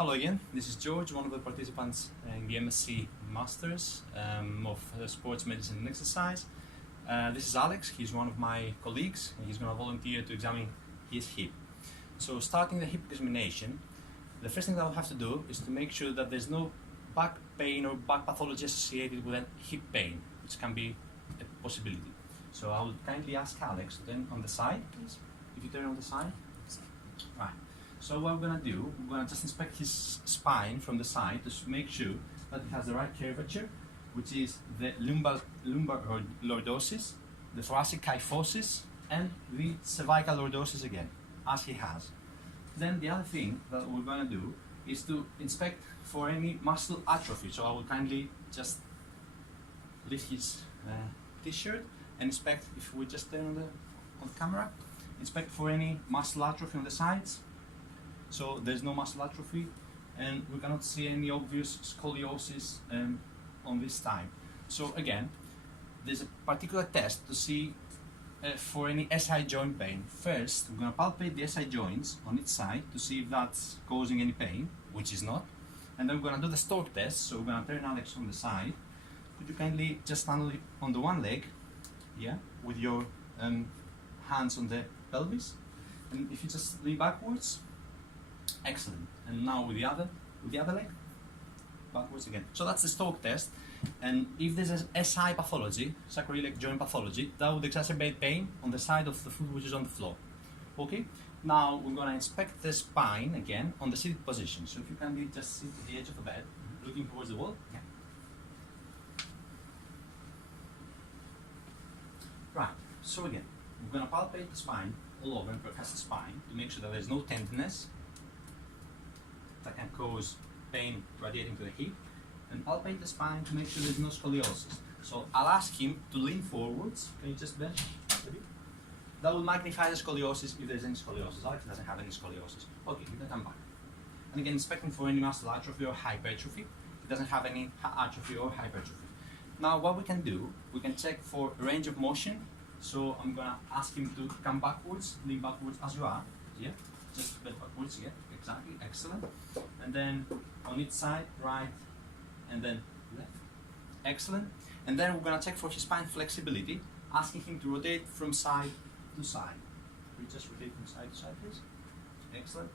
Hello again, this is George, one of the participants in the MSc Masters of Sports Medicine and Exercise. This is Alex, he's one of my colleagues, and he's going to volunteer to examine his hip. So starting the hip examination, the first thing that I'll have to do is to make sure that there's no back pain or back pathology associated with hip pain, which can be a possibility. So I will kindly ask Alex to turn on the side, please. If you turn on the side. Right. So what we're going to do, we're going to just inspect his spine from the side to make sure that it has the right curvature, which is the lumbar lordosis, the thoracic kyphosis, and the cervical lordosis again, as he has. Then the other thing that we're going to do is to inspect for any muscle atrophy. So I will kindly just lift his t-shirt and inspect, if we just turn on the camera, inspect for any muscle atrophy on the sides. So there's no muscle atrophy, and we cannot see any obvious scoliosis on this side. So again, there's a particular test to see for any SI joint pain. First, we're going to palpate the SI joints on each side to see if that's causing any pain, which is not. And then we're going to do the Stork test. So we're going to turn Alex on the side. Could you kindly just stand on the one leg, yeah, with your hands on the pelvis, and if you just lean backwards. Excellent. And now with the other leg, backwards again. So that's the Stork test. And if there's a SI pathology, sacroiliac joint pathology, that would exacerbate pain on the side of the foot which is on the floor. Okay. Now we're going to inspect the spine again on the seated position. So if you can just sit at the edge of the bed, looking towards the wall. Yeah. Right. So again, we're going to palpate the spine all over and percuss the spine to make sure that there's no tenderness that can cause pain radiating to the hip, and palpate the spine to make sure there's no scoliosis. So I'll ask him to lean forwards. Can you just bend a bit? That will magnify the scoliosis if there's any scoliosis. Alex doesn't have any scoliosis. Okay, you can come back. And again, inspecting for any muscle atrophy or hypertrophy. He doesn't have any atrophy or hypertrophy. Now what we can do, we can check for range of motion. So I'm gonna ask him to come backwards, lean backwards as you are. Yeah, just bend backwards, yeah. Exactly, excellent. And then on each side, right, and then left. Excellent. And then we're going to check for his spine flexibility, asking him to rotate from side to side. We just rotate from side to side, please. Excellent.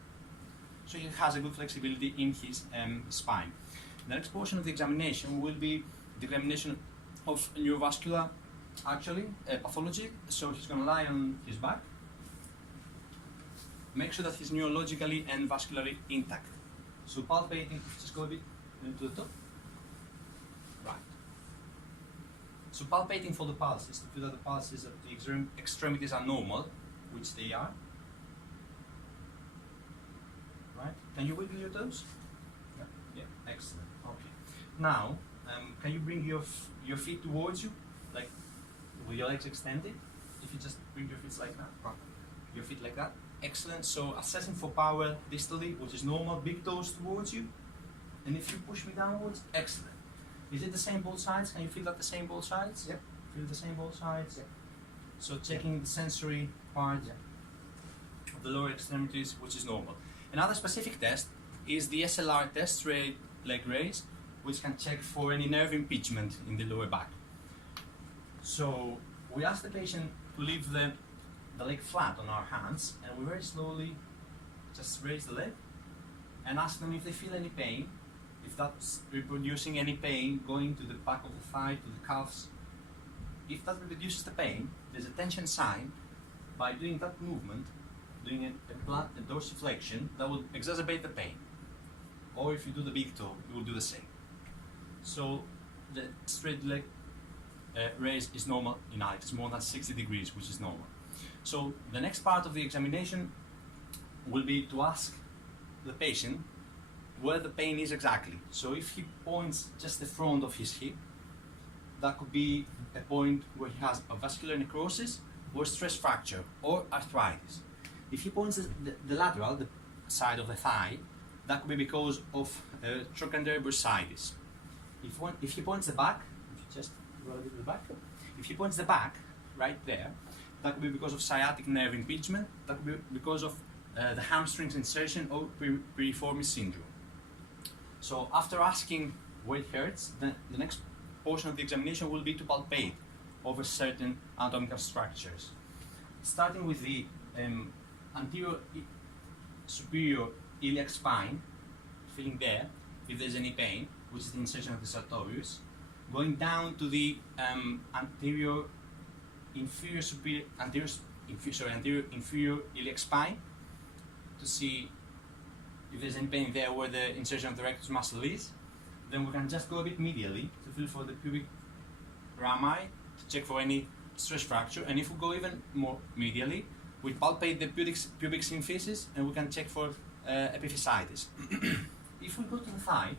So he has a good flexibility in his spine. The next portion of the examination will be the examination of neurovascular, pathology. So he's going to lie on his back. Make sure that he's neurologically and vascularly intact. So palpating, just go a bit to the top. Right. So palpating for the pulses, to feel that the pulses of the extremities are normal, which they are. Right. Can you wiggle your toes? Yeah. Yeah. Excellent. Okay. Now, can you bring your feet towards you, like with your legs extended? If you just bring your feet like that, your feet like that. Excellent. So assessing for power distally, which is normal, big toes towards you. And if you push me downwards, excellent. Is it the same both sides? Can you feel that the same both sides? Yep. Feel the same both sides? Yep. So checking the sensory part of the lower extremities, which is normal. Another specific test is the SLR test, straight leg raise, which can check for any nerve impingement in the lower back. So we ask the patient to leave the leg flat on our hands, and we very slowly just raise the leg and ask them if they feel any pain, if that's reproducing any pain going to the back of the thigh, to the calves. If that reduces the pain, there's a tension sign. By doing that movement, doing a dorsiflexion, that will exacerbate the pain. Or if you do the big toe, you will do the same. So the straight leg raise is normal in Alex. It's more than 60 degrees, which is normal. So the next part of the examination will be to ask the patient where the pain is exactly. So if he points just the front of his hip, that could be a point where he has a vascular necrosis or stress fracture or arthritis. If he points the lateral, the side of the thigh, that could be because of trochanteric bursitis. If he points the back, if you just roll a bit to the back, if he points the back right there, that could be because of sciatic nerve impingement, that could be because of the hamstrings insertion or piriformis syndrome. So after asking where it hurts, the next portion of the examination will be to palpate over certain anatomical structures. Starting with the anterior superior iliac spine, feeling there, if there's any pain, which is the insertion of the sartorius, going down to the anterior inferior iliac spine to see if there's any pain there where the insertion of the rectus muscle is. Then we can just go a bit medially to feel for the pubic rami to check for any stress fracture, and if we go even more medially, we palpate the pubic symphysis and we can check for epiphysitis. If we go to the thigh,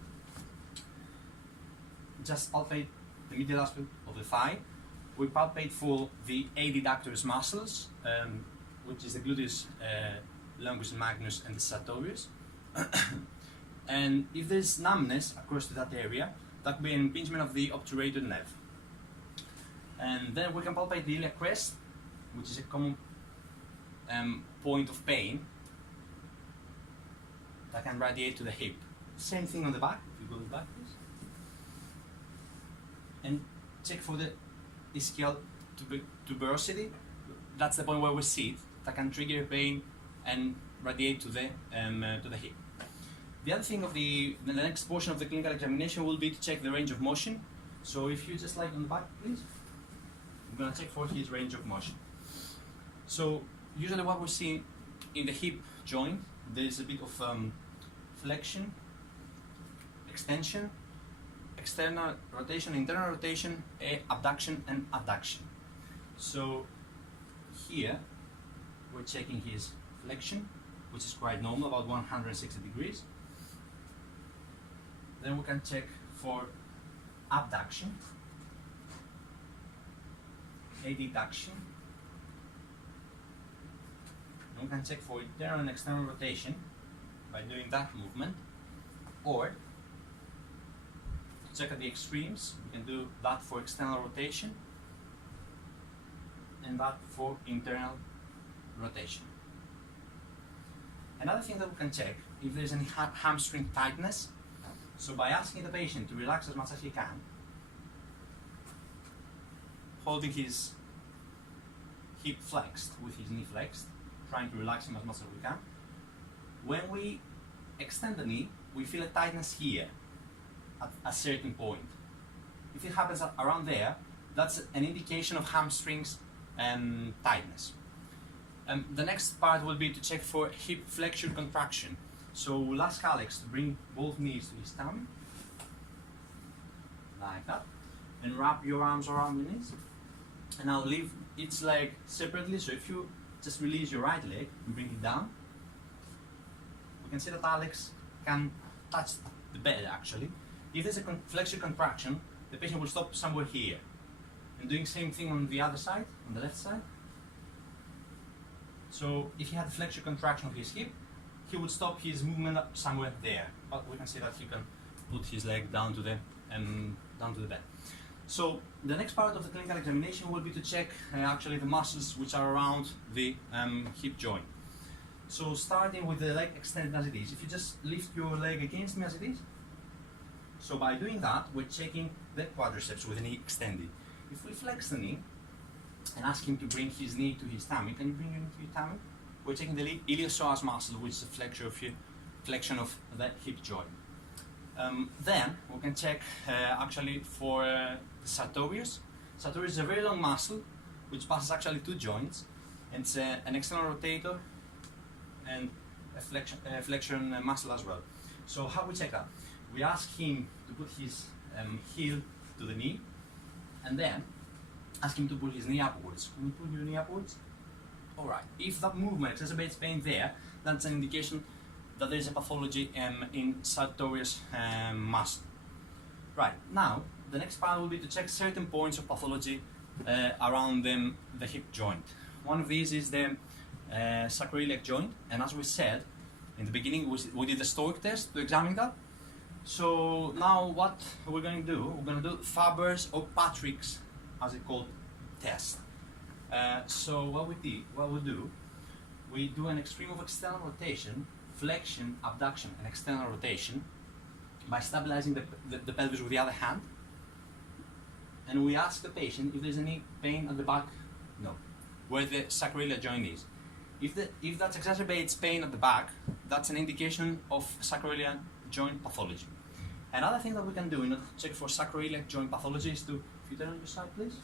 just palpate the medial aspect of the thigh. We palpate for the adductors muscles, which is the gluteus longus and magnus and the sartorius. And if there's numbness across to that area, that could be an impingement of the obturator nerve. And then we can palpate the iliac crest, which is a common point of pain that can radiate to the hip. Same thing on the back, if you go to the back, please. And check for the ischial tuberosity. That's the point where we see it, that can trigger pain and radiate to the hip. The other thing of the next portion of the clinical examination will be to check the range of motion. So if you just lie on the back, please. I'm going to check for his range of motion. So usually what we see in the hip joint, there is a bit of flexion, extension, external rotation, internal rotation, abduction and adduction. So here we're checking his flexion, which is quite normal, about 160 degrees. Then we can check for abduction, adduction, and we can check for internal and external rotation by doing that movement, or to check at the extremes, we can do that for external rotation and that for internal rotation. Another thing that we can check if there's any hamstring tightness. So by asking the patient to relax as much as he can, holding his hip flexed with his knee flexed, trying to relax him as much as we can. When we extend the knee, we feel a tightness here at a certain point. If it happens around there, that's an indication of hamstrings tightness. The next part will be to check for hip flexure contraction. So we'll ask Alex to bring both knees to his tummy, like that, and wrap your arms around your knees. And I'll leave each leg separately, so if you just release your right leg and bring it down, we can see that Alex can touch the bed actually. If there's a flexure contraction, the patient will stop somewhere here. And doing the same thing on the other side, on the left side. So if he had a flexure contraction of his hip, he would stop his movement somewhere there. But we can see that he can put his leg down to the bed. So the next part of the clinical examination will be to check actually the muscles which are around the hip joint. So starting with the leg extended as it is, if you just lift your leg against me as it is. So by doing that, we're checking the quadriceps with the knee extended. If we flex the knee and ask him to bring his knee to his tummy, can you bring your knee to your tummy? We're checking the iliopsoas muscle, which is the flexion of the hip joint. Then we can check actually for the sartorius. Sartorius is a very long muscle which passes actually two joints. And it's an external rotator and a flexion muscle as well. So how we check that? We ask him to put his heel to the knee, and then ask him to pull his knee upwards. Can you pull your knee upwards? Alright, if that movement exacerbates pain there, that's an indication that there is a pathology in sartorius muscle. Right, now the next part will be to check certain points of pathology around the hip joint. One of these is the sacroiliac joint, and as we said in the beginning, we did the Stoic test to examine that. So now what we're going to do, we're going to do Faber's or Patrick's, as it's called, test. So what we do, we do an extreme of external rotation, flexion, abduction, and external rotation, by stabilizing the pelvis with the other hand, and we ask the patient if there's any pain at the back, no, where the sacroiliac joint is. If that exacerbates pain at the back, that's an indication of sacroiliac joint pathology. Another thing that we can do in order to check for sacroiliac joint pathology is to, if you turn on your side please,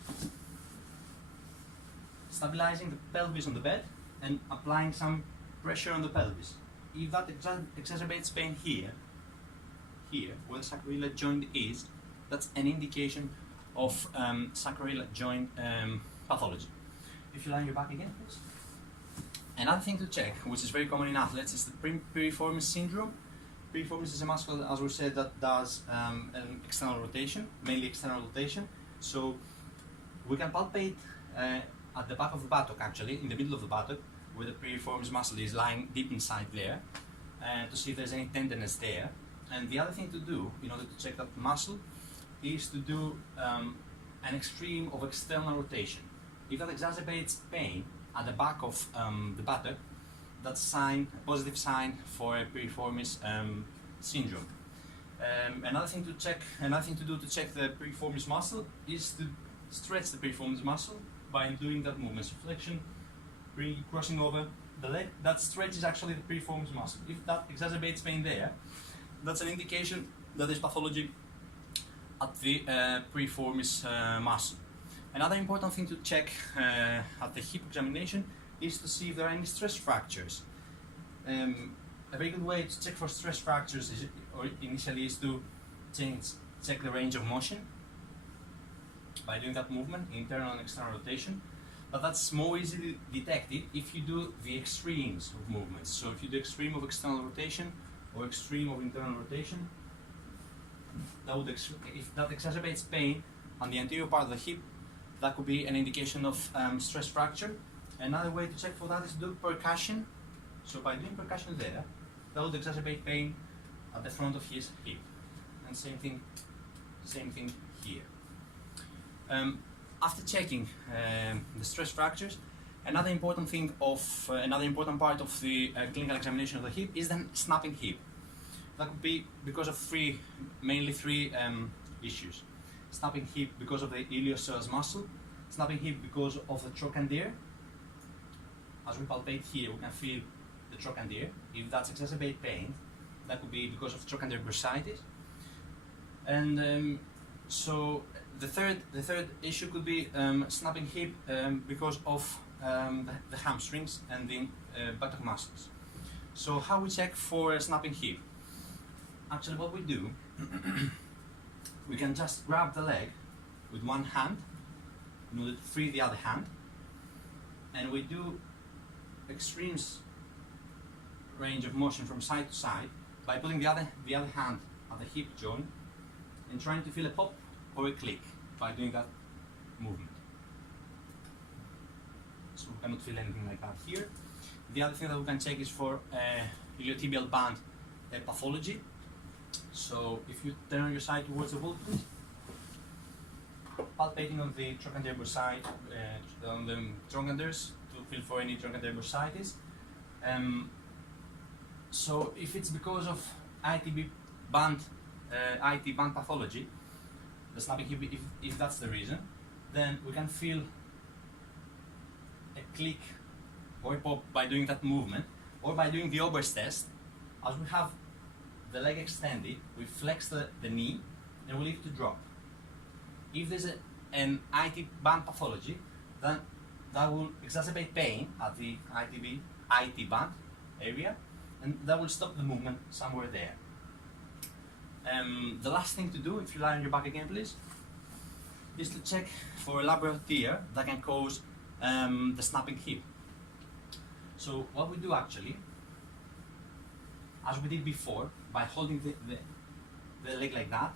stabilizing the pelvis on the bed and applying some pressure on the pelvis. If that exacerbates pain here, where the sacroiliac joint is, that's an indication of sacroiliac joint pathology. If you lie on your back again, please. Another thing to check, which is very common in athletes, is the piriformis syndrome. Piriformis is a muscle, as we said, that does an external rotation, mainly external rotation. So we can palpate at the back of the buttock, actually, in the middle of the buttock, where the piriformis muscle is lying deep inside there, to see if there's any tenderness there. And the other thing to do, in order to check that muscle, is to do an extreme of external rotation. If that exacerbates pain at the back of the buttock, that's a positive sign for a piriformis syndrome. Another thing to do to check the piriformis muscle is to stretch the piriformis muscle by doing that movement. So flexion, crossing over the leg, that stretch is actually the piriformis muscle. If that exacerbates pain there, that's an indication that there's pathology at the piriformis muscle. Another important thing to check at the hip examination is to see if there are any stress fractures. A very good way to check for stress fractures initially is to check the range of motion by doing that movement, internal and external rotation. But that's more easily detected if you do the extremes of movements. So if you do extreme of external rotation or extreme of internal rotation, if that exacerbates pain on the anterior part of the hip, that could be an indication of stress fracture. Another way to check for that is to do percussion. So by doing percussion there, that would exacerbate pain at the front of his hip. And same thing here. After checking the stress fractures, another important part of the clinical examination of the hip is the snapping hip. That could be because of mainly three issues. Snapping hip because of the iliopsoas muscle, snapping hip because of the trochanter. As we palpate here, we can feel the trochanter. If that's exacerbate pain, that could be because of trochanter bursitis. And so the third issue could be snapping hip because of the hamstrings and the buttock muscles. So how we check for snapping hip? Actually, what we do, we can just grab the leg with one hand in order to free the other hand, and we do extremes range of motion from side to side by putting the other hand at the hip joint and trying to feel a pop or a click by doing that movement. So we cannot feel anything like that here. The other thing that we can check is for iliotibial band pathology. So if you turn on your side towards the wall, please. Palpating on the trochanter bursitis, on the trochanters to feel for any trochanter bursitis. So if it's because of IT band pathology, the snapping hip, if that's the reason, then we can feel a click or a pop by doing that movement, or by doing the Ober's test. As we have the leg extended, we flex the knee and we leave it to drop. If there's an IT band pathology, then that will exacerbate pain at the IT band area, and that will stop the movement somewhere there. The last thing to do, if you lie on your back again please, is to check for a labral tear that can cause the snapping hip. So what we do actually, as we did before, by holding the leg like that,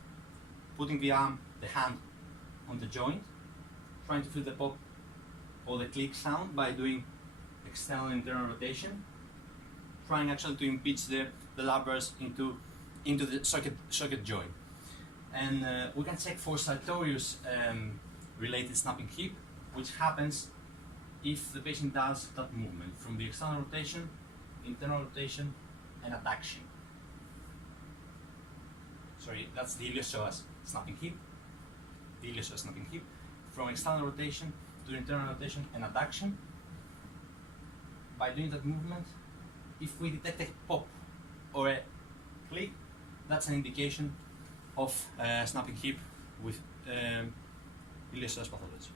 putting the hand on the joint, trying to feel the pop or the click sound by doing external and internal rotation, trying actually to impinge the labrals into the socket joint. And we can check for sartorius related snapping hip, which happens if the patient does that movement from the external rotation, internal rotation, and adduction. that's the iliopsoas snapping hip, the iliopsoas snapping hip, from external rotation to internal rotation and adduction. By doing that movement, if we detect a pop or a click, that's an indication of snapping hip with iliopsoas pathology.